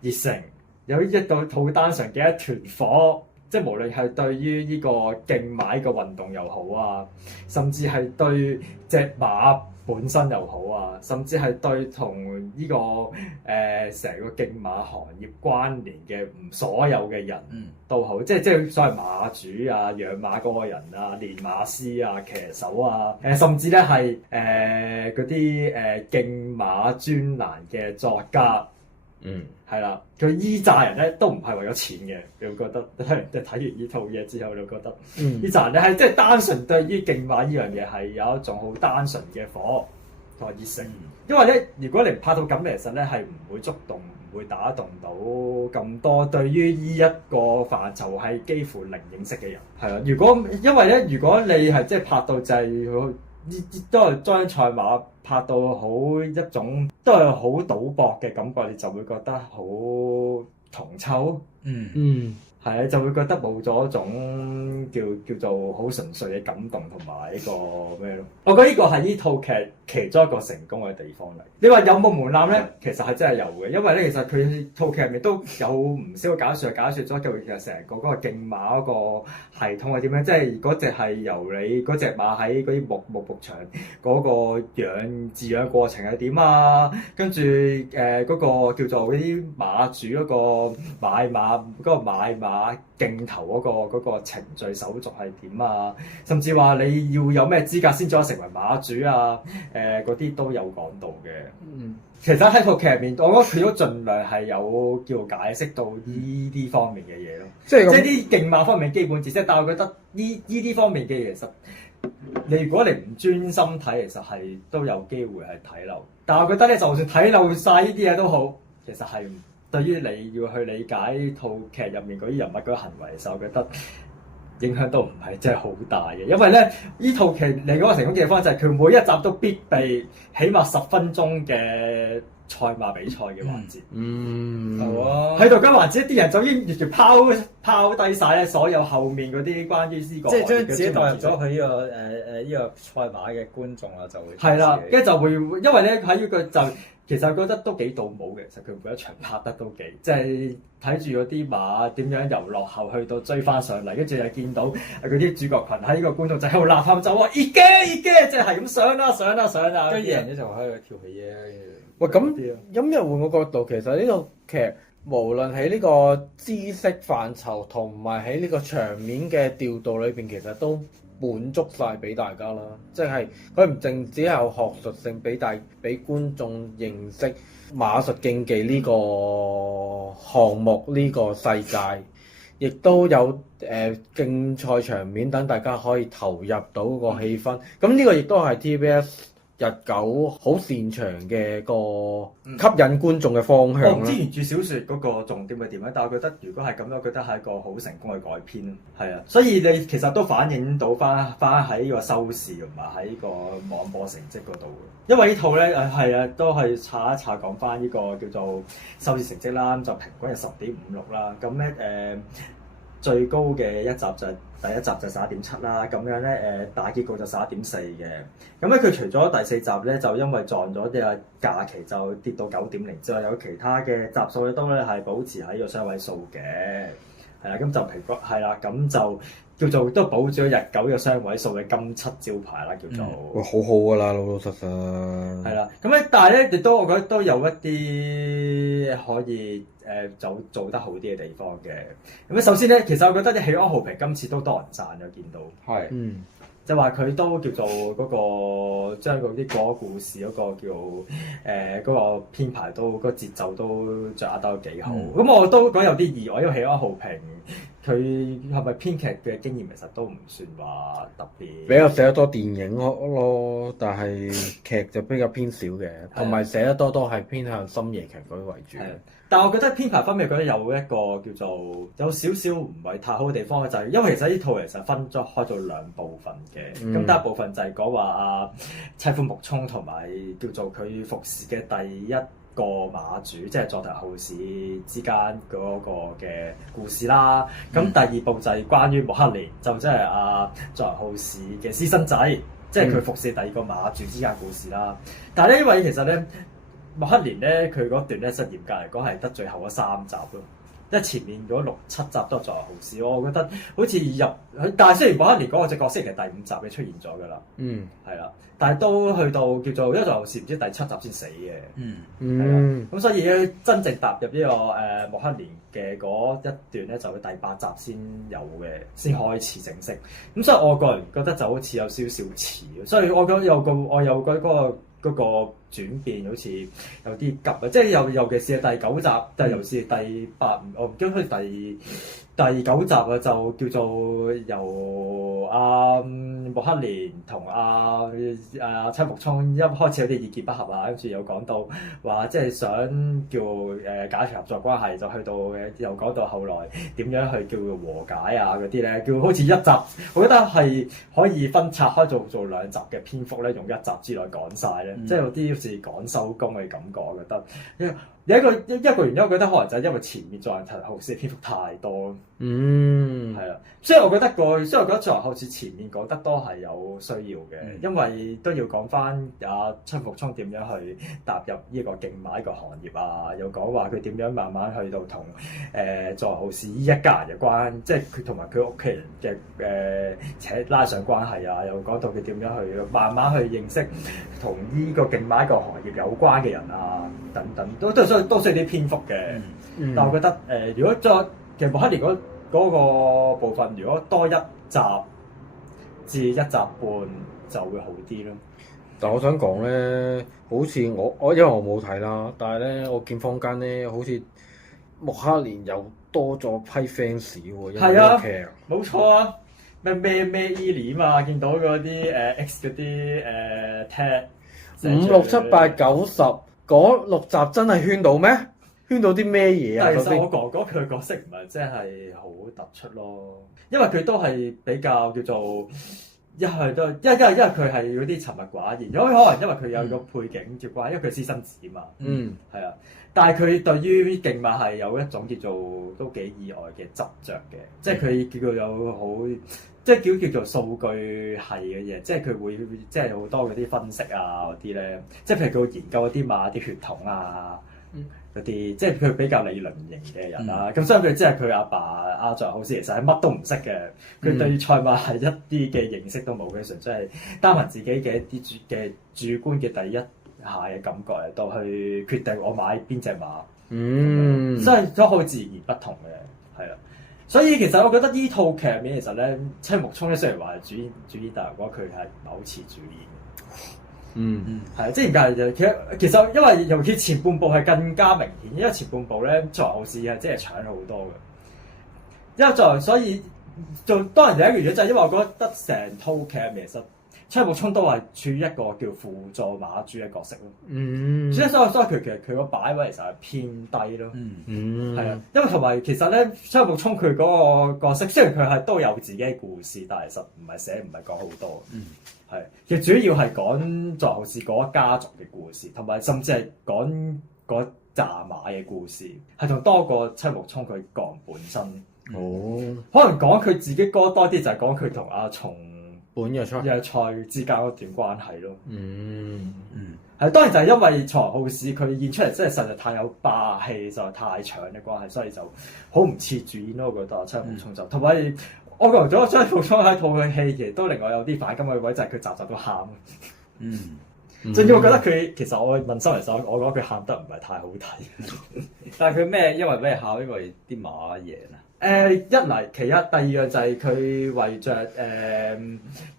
熱誠，有一個好單純嘅一團火。即係無論係對於呢個競馬呢個運動又好啊，甚至係對隻馬本身又好啊，甚至係對同呢個成個競馬行業關聯嘅所有嘅人都好，即係所謂馬主啊、養馬嗰個人啊、練馬師啊、騎手啊，甚至咧係嗰啲競馬專欄嘅作家。係啦，佢依紮人咧都唔係為咗錢嘅，你會覺得即係睇完呢套嘢之後，你會覺得呢紮人咧係即係單純對於競馬呢樣嘢係有一種好單純嘅火同埋熱誠。因為咧，如果你唔拍到咁，其實咧係唔會觸動、唔會打動到咁多對於呢一個範疇係幾乎零認識嘅人。係啦，因為咧，如果你係即係拍到就係都係將賽馬拍到好一種都係好賭博嘅感覺，你就會覺得好銅臭。係啊，就會覺得冇咗一種叫做好純粹嘅感動同埋呢個咩咯？我覺得呢個係呢套劇其中一個成功嘅地方嚟。你話有冇門檻咧？其實係真係有嘅，因為咧其實佢套劇入面都有唔少解説咗其實成個嗰個競馬嗰個系統係點樣，即係嗰隻係由你嗰隻馬喺嗰啲牧場嗰個飼養過程係點啊，跟住嗰個叫做嗰啲馬主嗰個買馬競投嗰個程序手續係點啊？甚至話你要有咩資格先再成為馬主啊？嗰啲都有講到嘅。其實喺套劇入面，我覺得佢都盡量係有叫解釋到呢啲方面嘅嘢咯。即係啲競馬方面基本知識，但係我覺得呢啲方面嘅嘢其實如果你唔專心睇，其實係都有機會係睇漏。但係我覺得咧，就算睇漏晒呢啲嘢都好，其實係對於你要去理解套劇入面嗰啲人物嗰啲行為嘅時候，我覺得影響都唔係真係好大嘅。因為咧，呢套劇嚟嗰個成功嘅地方就係佢每一集都必備起碼10分鐘嘅賽馬比賽嘅環節。喺度嗰環節，啲人就已經完全拋低晒咧所有後面嗰啲關於呢個，即係將自己代入咗佢呢個賽馬嘅觀眾啦，就會係啦，跟住就會因為咧喺呢個就。其實我覺得都幾倒模嘅，其實佢每一場拍得都幾，即係睇住嗰啲馬點樣由落後去到追翻上嚟，跟住又見到嗰啲主角群喺呢個觀眾就喺度吶喊就話熱嘅，即係咁上啦，跟住贏咗就喺度跳起嘢。喂，咁又換個角度，其實呢套劇無論喺呢個知識範疇同埋喺呢個場面嘅調度裏邊，其實都滿足晒俾大家啦，即係佢唔淨只有學術性俾觀眾認識馬術競技呢個項目呢個世界，亦都有競賽場面等大家可以投入到個氣氛。咁呢個亦都係 TVS 日久好擅長嘅個吸引觀眾嘅方向。我唔知原著小説嗰個重點係點樣，但係我覺得如果係咁樣，我覺得係一個好成功嘅改編。係啊，所以你其實都反映到翻喺呢個收視同埋喺呢個網播成績嗰度嘅。因為呢套咧係啊，都係查一查講翻呢個叫做收視成績啦，咁就平均係10.56啦。咁咧最高嘅一集就係第一集就11.7啦，咁樣咧大結局就11.4嘅。咁咧佢除咗第4集咧就因為撞咗啲假期就跌到9.0之外，有其他嘅集數咧都咧係保持喺個雙位數嘅，係啦，咁就平均係啦，咁就叫做都保住咗日久嘅雙位數嘅金漆招牌啦，叫做。好好㗎啦，老實實。係啦，咁咧但係咧亦都我覺得都有一啲啲可以做得好啲嘅地方嘅。咁首先咧，其實我覺得啲喜安豪平今次都多人讚嘅，見到係就話佢都叫做嗰個將嗰啲個故事嗰個叫嗰個編排都個節奏都掌握得幾好。咁我都講有啲意外，因為喜安豪平佢係咪編劇嘅經驗其實都唔算話特別，比較寫得多電影咯，但係劇就比較偏少嘅，同埋寫得多都係偏向深夜劇嗰啲為主。但係我覺得編排方面覺得有一個叫做有少少唔係太好嘅地方嘅就係，因為其實呢套其實分咗開咗兩部分嘅，咁第一部分就係講話阿妻夫木聰同埋叫做佢服侍嘅第一個馬主，即係佐藤浩市之間嗰個嘅故事啦。咁第二部就係關於木克連，就即係阿佐藤浩市嘅私生仔，即係佢服侍第二個馬主之間故事啦。但係咧，因為其實咧。木克連咧，佢嗰段咧，實嚴格嚟講係得最後嗰3集咯，即係前面嗰6、7集都係作為好事。我覺得好似入，但係雖然木克連嗰個隻角色其實第5集嘅出現咗㗎啦，係啦，但係都去到叫做一座好事唔知第7集先死嘅，係啦，咁所以咧真正踏入呢個木克連嘅嗰一段咧，就會第8集先有嘅，先開始正式。咁所以我個人覺得就好似有少少遲，所以我覺得我有嗰個轉變好似有啲急啊！即係尤其是係第9集，但係尤其是第8，我唔記得佢第9集啊，就叫做由木克連同妻木聰一開始有啲意見不合啊，跟住又講到話即係想叫解除合作關係，就去到又講到後來點樣去叫和解啊嗰啲咧，叫好似一集，我覺得係可以分拆開做2集嘅篇幅咧，用1集之內講晒咧，即係有啲好似趕收工嘅感覺，我覺得。有一個原因，我覺得可能就係因為前面佐藤浩市嘅篇幅太多，係啦，所以我覺得佐藤浩市前面講得多係有需要嘅，因為都要講翻妻木聰點樣去踏入呢個競馬呢個行業啊，又講話佢點樣慢慢去到同佐藤浩市呢一家人嘅關，即係佢同埋佢屋企人嘅扯拉上關係啊，又講到佢點樣去慢慢去認識同呢個競馬呢個行業有關嘅人啊，等等，都需要啲篇幅嘅。但我覺得如果再其實木克連嗰個部分，如果多1集至1集半就會好啲咯。但我想講咧，好似我因為我冇睇啦，但係咧我見坊間咧好似木克連又多咗批 fans 喎，係啊，冇錯啊，咩伊廉啊，見到嗰啲X 嗰啲tag 5、6、7、8、9、10嗰6集真係圈到咩？圈到啲咩嘢啊？但係其實我哥哥佢嘅角色唔係真係好突出咯，因為佢都係比較叫做一係都因為佢係嗰啲沉默寡言，可能因為佢有個背景接關，因為佢係私生子嘛，係啊。但係佢對於競馬係有一種叫做都幾意外嘅執着嘅，即係佢叫做有好即係叫做數據係嘅嘢，即係佢會即係好多嗰啲分析啊嗰啲咧，即係譬如佢研究嗰啲馬啲血統啊。嗰啲即係佢比較理論型嘅人啦，咁所以佢即係佢阿爸佐藤浩市其實係乜都唔識嘅，佢對賽馬係一啲嘅認識都冇，佢純粹係單憑自己嘅一啲主觀嘅第一下嘅感覺嚟到去決定我買邊隻馬，所以都好自然不同嘅，係啦。所以其實我覺得呢套劇入面其實咧，妻木聰咧雖然話係主演，但係我覺得佢係唔係好似主演。係，即係而家其實因為尤其前半部係更加明顯，因為前半部咧佐藤浩市係真係搶咗好多嘅，因為所以就當然有一個原因就係因為我覺得成套劇入面其實妻木聰都係處於一個叫輔助馬主嘅角色咯，所以其實佢個擺位其實係偏低咯，係啊，因為同埋其實咧妻木聰佢嗰個角色雖然佢係都有自己嘅故事，但係其實唔係講好多。係，其實主要係講佐藤浩市嗰一家族嘅故事，同埋甚至係講嗰紮馬嘅故事，係仲多過妻木聰佢個人本身。可能講佢自己歌多啲，就係講佢同阿松本日菜之間嗰段關係咯。係當然就係因為佐藤浩市佢演出嚟真係實在太有霸氣，實在太搶嘅關係，所以就好唔似主演咯。我覺得妻木聰就同埋。我覺得妻木聰喺套嘅戲其實都令我有啲反感嘅位，就係佢集集都喊。仲要我覺得佢其實我問心嚟手，我覺得佢喊得唔係太好睇。但係佢咩？因為咩喊？因為啲馬贏啊。一嚟其一，第二樣就係佢為着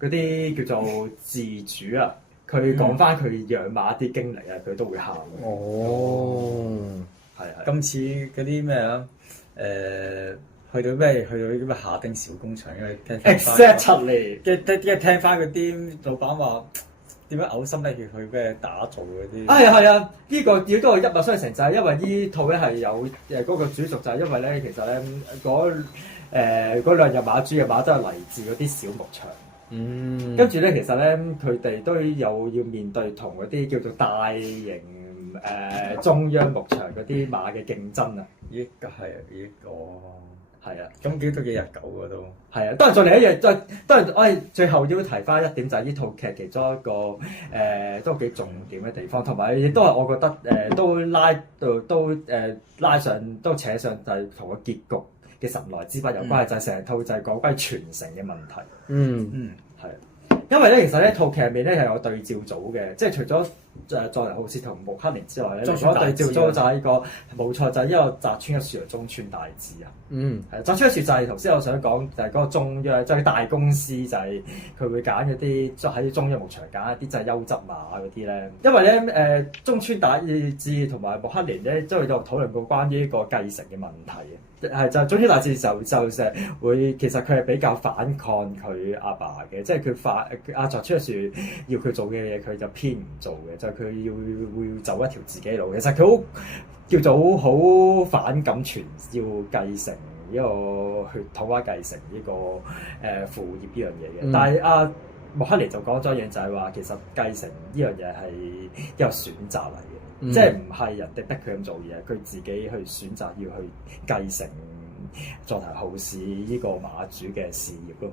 嗰啲叫做自主啊，佢講翻佢養馬啲經歷啊，佢都會喊。哦，係。今次嗰啲咩啊？去到啲咩下丁小工場，因為 exactly 嘅聽翻嗰啲老闆話點樣嘔心瀝血去咩打造嗰啲。係啊，呢個亦都係一脈相承，就係因為呢套咧係有嗰個主軸，就係因為咧其實咧嗰兩隻馬主嘅馬都係嚟自嗰啲小牧場。跟住咧其實咧佢哋都有要面對同嗰啲叫做大型中央牧場嗰啲馬嘅競爭啊。係啊，咁都幾日久㗎都。係啊，當然再嚟一樣，當然我哋最後要提翻一點就係呢套劇其中一個都幾重點嘅地方，同埋亦都係我覺得都拉上都扯上就係同個結局嘅神來之筆有關係，就係成套就係講關於傳承嘅問題。係。因為咧，其實呢套劇入面咧係有對照組嘅，即係除咗佐藤浩市同穆克連之外咧，仲有對照組就係呢個冇錯，就係呢個澤村一樹同中村大志啊。係澤村一樹就係頭先我想講，就係嗰個中央，即係大公司就係佢會揀嗰啲喺中央牧場揀一啲就係優質馬嗰啲咧。因為咧中村大志同埋穆克連咧都有討論過關於呢個繼承嘅問題嘅。係就中村大志就成日會，其實佢係比較反抗佢阿爸嘅，即係佢阿澤村一樹要佢做嘅嘢，佢就偏唔做嘅，就係佢會走一條自己路。其實佢好叫做好反感要繼承呢個血統啊，繼承呢個父業呢樣嘢嘅。但係穆克連就講咗一樣，就係話其實繼承呢樣嘢係一個選擇嚟嘅。即係唔係人哋逼佢咁做嘢，佢自己去選擇要去繼承佐藤浩市呢個馬主嘅事業咯。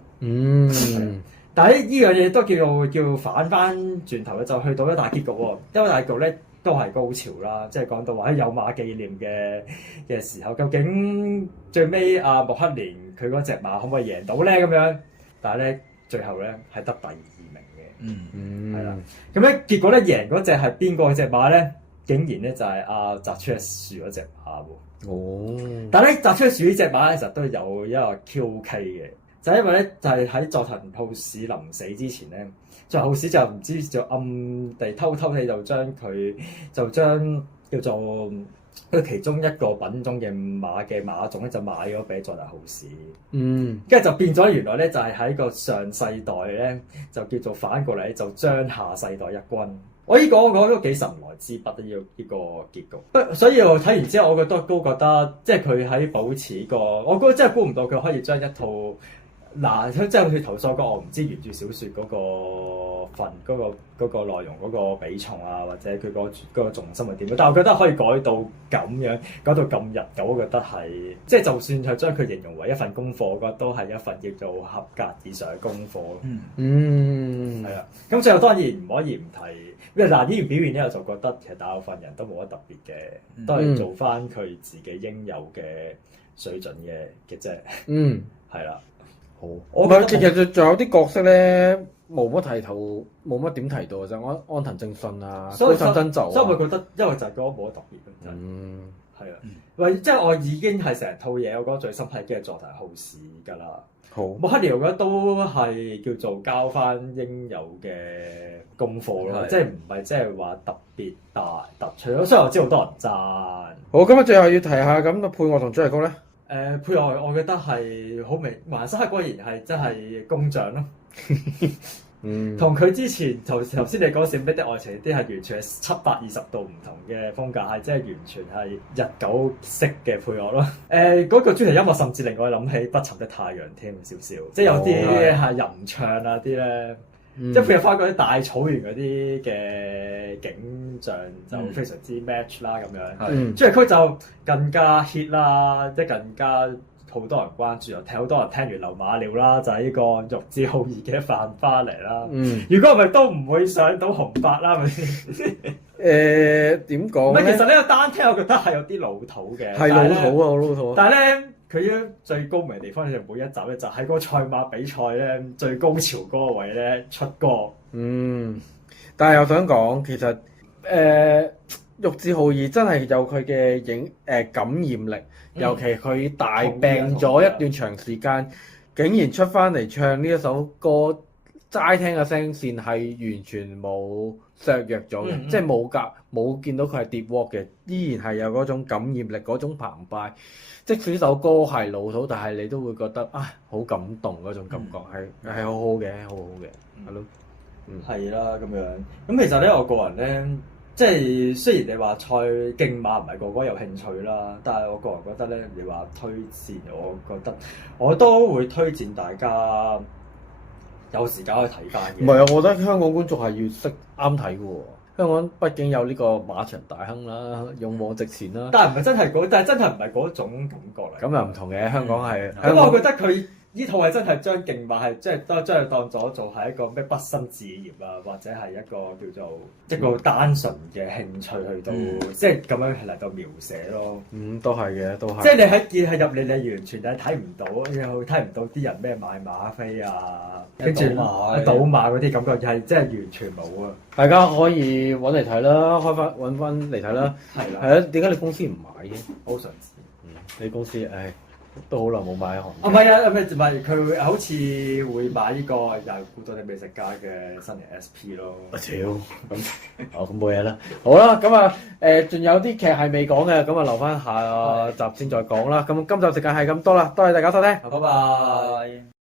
但係呢樣嘢都叫反翻轉頭咧，就去到一大結局喎。因為大結局咧都係高潮啦，即係講到話喺有馬紀念嘅時候，究竟最尾穆克連佢嗰隻馬可唔可以贏到咧？咁樣，但係咧最後咧係得第二名嘅。係啦。咁咧結果咧贏嗰隻係邊個隻馬咧？竟然咧就係澤村一樹嗰隻馬喎。但係咧澤村一樹呢隻馬咧，其實都有一個 QK 嘅，就係因為咧就係喺佐藤浩市臨死之前咧，佐藤浩市就唔知就暗地偷地就將叫做佢其中一個品種嘅馬種咧就買咗俾佐藤浩市。跟住就變咗原來咧就係喺個上世代咧就叫做反過嚟就將下世代一軍。我講都幾神來之筆呢個結局，所以我睇完之後，我都覺得即係佢喺保持我覺得真係估唔到佢可以將一套即係佢投訴過，我唔知原著小説嗰個內容嗰個比重啊，或者佢嗰個重心係點樣，但係我覺得可以改到咁樣，改到咁日久，我覺得係即係就算係將佢形容為一份功課，我覺得都係一份叫做合格以上嘅功課。係啊，咁最後當然唔可以唔提。因為呢段表現咧，我就覺得其實大部分人都冇乜特別嘅，都係做翻佢自己應有嘅水準嘅啫。係啦。好。唔係，其實仲有啲角色咧冇乜提到，冇乜點提到就安藤正信啊，高杉真宙啊。所以我覺得，因為就係覺得冇乜特別嘅。係啊。喂，即係我已經係成套嘢，我覺得最深刻嘅係佐藤浩市㗎啦。好。穆克連我覺得都係叫做交翻應有嘅功課咯，即係唔係即係話特別大突出咯。雖然我知好多人讚。好，今日最後要提下咁配樂同主題曲咧。配樂我覺得係好明，橫山果然係真係工匠咯。同佢之前頭先你講《閃逼的愛情》啲係完全係720度唔同嘅風格，係真係完全係日久式嘅配樂咯。嗰個主題音樂甚至令我諗起《不沉的太陽》添少少，即係有啲係吟唱啊啲咧。即係配合翻嗰啲大草原嗰啲嘅景象就非常之 match 啦咁樣，主題曲就更加 hit 啦，即係更加好多人關注，又好多人聽完流馬尿啦，就係呢個玉置浩二嘅飯花嚟啦。如果唔係都唔會上到紅白啦，係咪先？點講咧？其實呢個單聽我覺得係有啲老土嘅，係老土啊，好老土。但係咧，佢咧最高明嘅地方就每一集咧就喺嗰個賽馬比賽咧最高潮嗰個位咧出歌。但係又想講，其實玉置浩二真係有佢嘅感染力，尤其佢大病咗一段長時間，竟然出翻嚟唱呢一首歌，齋聽嘅聲線係完全冇削弱咗嘅，即係冇見到佢係跌鑊嘅，依然係有嗰種感染力、嗰種澎湃。即使首歌係老土，但係你都會覺得好感動嗰種感覺，係好好嘅，好好嘅，係咯。係啦，咁樣。咁其實咧，我個人咧，即係雖然你話賽競馬唔係個個有興趣啦，但係我個人覺得咧，你話推薦，我覺得我都會推薦大家有時間去睇翻嘅。唔係啊，我覺得香港觀眾係要識啱睇嘅喎。香港畢竟有呢個馬場大亨啦，勇往直前啦。但係唔係真係但係真係唔係嗰種感覺嚟。咁又唔同嘅，香港係。因為我覺得佢呢套係真係將競馬係即係都將佢當咗做係一個咩畢生志業啊，或者係一個叫做一個單純嘅興趣去到，即係咁樣係嚟到描寫咯。都係嘅，都係。即係你喺見係入嚟，你完全係睇唔到，又睇唔到啲人咩買馬飛啊，跟住賭馬嗰啲感覺係真係完全冇啊！大家可以揾嚟睇啦，揾翻嚟睇啦。係啦。係啊，點解你公司唔買嘅？好想知。你公司都好耐冇買一行。唔係啊，唔係佢好似會買呢個又係古早啲美食家嘅新型 SP 咯。咁咁冇嘢啦。好啦，咁啊仲有啲劇係未講嘅，咁啊留翻下集先再講啦。咁今集時間係咁多啦，多謝大家收聽。拜拜。